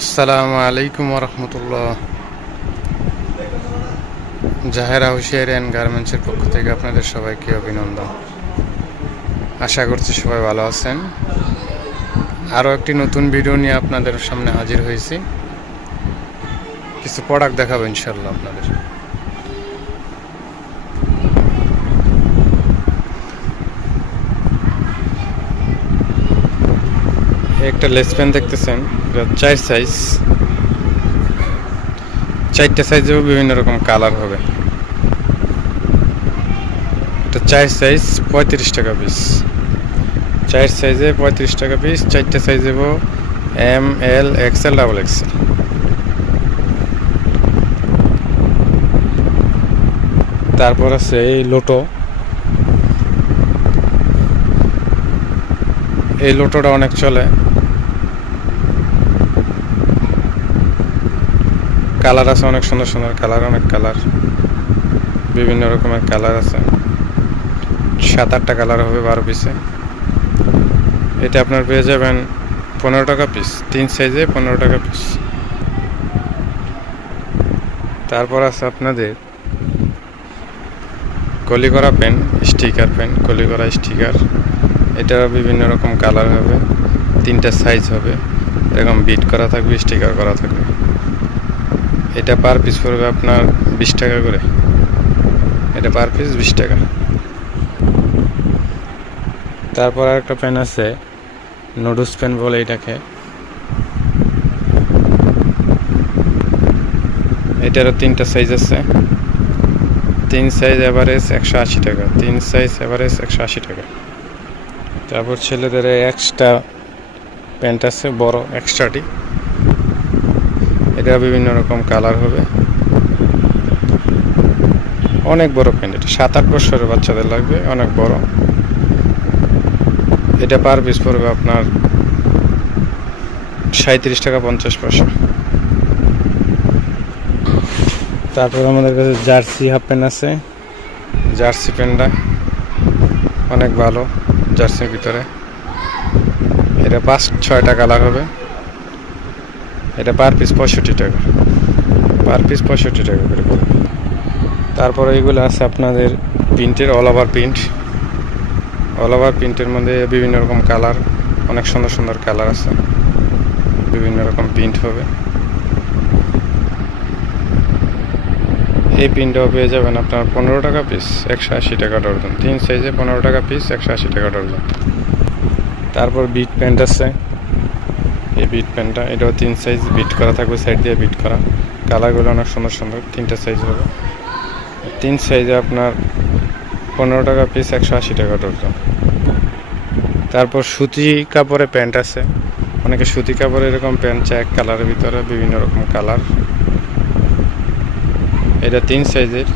আসসালামু আলাইকুম রহমতুল্লাহ। জাহেরা হুশিয়ারি অ্যান্ড গার্মেন্টসের পক্ষ থেকে আপনাদের সবাইকে অভিনন্দন। আশা করছি সবাই ভালো আছেন। আরও একটি নতুন ভিডিও নিয়ে আপনাদের সামনে হাজির হয়েছি। কিছু প্রোডাক্ট দেখাবো ইনশাল্লাহ আপনাদের। একটা লেস প্যান দেখতেছেন, চার সাইজ, চারটে সাইজেও বিভিন্ন রকম কালার হবে। এটা চার সাইজ 35 টাকা পিস, চার সাইজে 35 টাকা পিস, চারটে সাইজে M L XL double XL. তারপর আছে এই লোটো, এই লোটোটা অনেক চলে। কালার আছে অনেক সুন্দর সুন্দর কালার, অনেক কালার, বিভিন্ন রকমের কালার আছে। 7-8টা কালার হবে 12 পিসে। এটা আপনার পেয়ে যাবেন 15 টাকা পিস, 3 সাইজে 15 টাকা পিস। তারপর আছে আপনাদের কলি করা পেন, স্টিকার পেন, কলি করা স্টিকার। এটা বিভিন্ন রকম কালার হবে, 3টা সাইজ হবে, এরকম বিট করা থাকবে, স্টিকার করা থাকবে। এটা পার পিস পড়বে আপনার 20 টাকা করে। এটা পার পিস 20 টাকা। তারপর আরেকটা পেন আছে, নুডলস পেন বলে এটাকে। এটারও 3টা সাইজ আছে, 3 সাইজ এভারেজ 180 টাকা, 3 সাইজ এভারেজ 180 টাকা। তারপর ছেলেদের এক্সট্রা প্যান্ট আছে, বড় এক্সট্রাটি। এটা বিভিন্ন রকম কালার হবে, অনেক বড় প্যান্ট। এটা 7-8 বছরের বাচ্চাদের লাগবে, অনেক বড়। এটা পার পিস পড়বে আপনার 37 টাকা 50 পয়সা। তারপর আমাদের কাছে জার্সি হাফ প্যান্ট আছে। জার্সি প্যান্টটা অনেক ভালো, জার্সির ভিতরে। এটা 5-6টা কালার হবে। এটা পার পিস 65 টাকা, পার পিস 65 টাকা করে পড়বে। তারপরে এইগুলো আছে আপনাদের প্রিন্টের, all over print. All over প্রিন্টের মধ্যে বিভিন্ন রকম কালার, অনেক সুন্দর সুন্দর কালার আছে, বিভিন্ন রকম প্রিন্ট হবে। এই প্রিন্টটাও পেয়ে যাবেন আপনার 15 টাকা পিস, 180 টাকা ডর্জন। 3 সাইজে 15 টাকা পিস, 180 টাকা ডর্জন। তারপর বিট প্যান্ট আছে, এই বিট প্যান্টটা, এটাও 3 সাইজ, বিট করা থাকবে, সাইড দিয়ে বিট করা। কালারগুলো অনেক সুন্দর সুন্দর, 3টা সাইজ হবে। 3 সাইজে আপনার 15 টাকা পিস, 180 টাকা ডর্জন। তারপর সুতি কাপড়ে প্যান্ট আছে, অনেকে সুতি কাপড়ে এরকম প্যান্ট চায়, এক কালারের ভিতরে বিভিন্ন রকম কালার। এটা 3 সাইজের,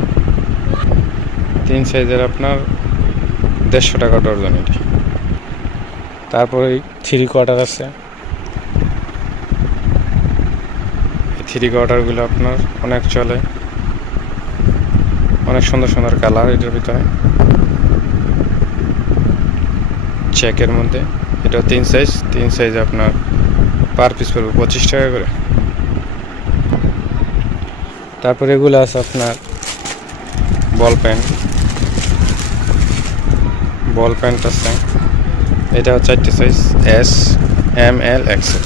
3 সাইজের আপনার 150 টাকা ডর্জন এটি। তারপরে 3 কোয়ার্টার আছে, এই 3 কোয়ার্টারগুলো আপনার অনেক চলে, অনেক সুন্দর সুন্দর কালার এটার ভিতরে, চেকের মধ্যে। এটাও 3 সাইজ, 3 সাইজ আপনার পার পিস পড়বে 25 টাকা করে। তারপরে এগুলো আছে আপনার বল প্যান্ট, বল প্যান্ট আছে। এটা 4টে size, S, M, L, Excel.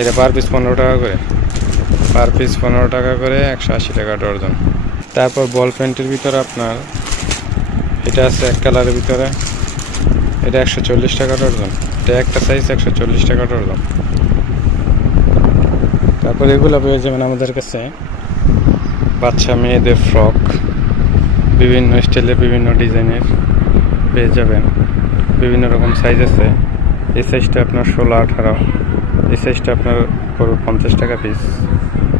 এটা পার পিস 15 টাকা করে, পার পিস 15 টাকা করে, 180 টাকা ডর্জন। তারপর বল প্যান্টের ভিতরে আপনার এটা আছে এক কালারের ভিতরে, এটা 140 টাকা ডর্জন। এটা একটা সাইজ 140 টাকা ডর্জন। তারপর এগুলো পেয়ে যাবেন আমাদের কাছে বাচ্চা মেয়েদের ফ্রক, বিভিন্ন স্টাইলের, বিভিন্ন ডিজাইনের পেয়ে যাবেন। বিভিন্ন রকম সাইজ আছে। এই সাইজটা আপনার 16-18, এই সাইজটা আপনার পড়বে 50 টাকা পিস,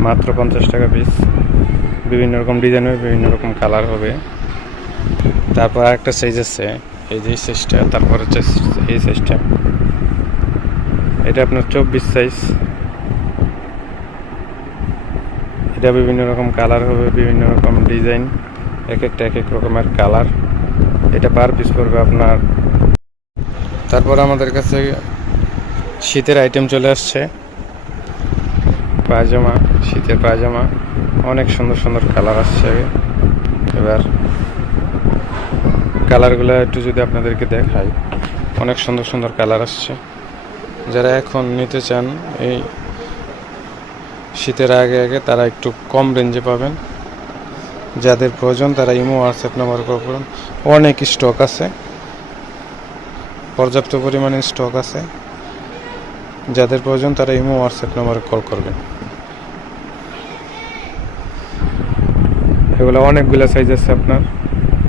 মাত্র 50 টাকা পিস। বিভিন্ন রকম ডিজাইনের, বিভিন্ন রকম কালার হবে। তারপর আরেকটা সাইজ আছে, এই যে সাইজটা। তারপর হচ্ছে এই সাইজটা, এটা আপনার 24 সাইজ। এটা বিভিন্ন রকম কালার হবে, বিভিন্ন রকম ডিজাইন, এক একটা এক এক রকমের কালার। এটা পার পিস পড়বে আপনার। তারপর আমাদের কাছে শীতের আইটেম চলে আসছে, পায়জামা, শীতের পায়জামা, অনেক সুন্দর সুন্দর কালার আসছে। এবার কালারগুলো একটু যদি আপনাদেরকে দেখাই, অনেক সুন্দর সুন্দর কালার আসছে। যারা এখন নিতে চান এই শীতের আগে আগে, তারা একটু কম রেঞ্জে পাবেন। যাদের প্রয়োজন তারা ইমো হোয়াটসঅ্যাপ নাম্বার কল করুন। অনেক স্টক আছে, পর্যাপ্ত পরিমাণে স্টক আছে। যাদের প্রয়োজন তারা ইমো হোয়াটসঅ্যাপ নাম্বারে কল করবেন। এগুলো অনেকগুলো সাইজ আছে, আপনার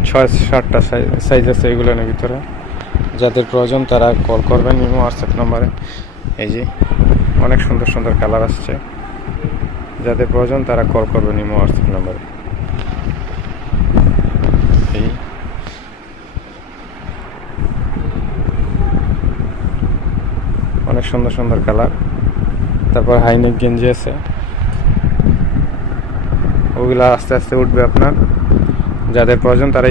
6-7টা সাইজ আছে এগুলোর ভিতরে। যাদের প্রয়োজন তারা কল করবেন ইমো হোয়াটসঅ্যাপ নাম্বারে। এই যে অনেক সুন্দর সুন্দর কালার আসছে। যাদের প্রয়োজন তারা কল করবেন ইমো হোয়াটসঅ্যাপ নাম্বারে। এই অনেক সুন্দর সুন্দর কালার। তারপর হাইনেক গেঞ্জি আছে, ওগুলা আস্তে আস্তে উঠবে আপনার। যাদের প্রয়োজন তারা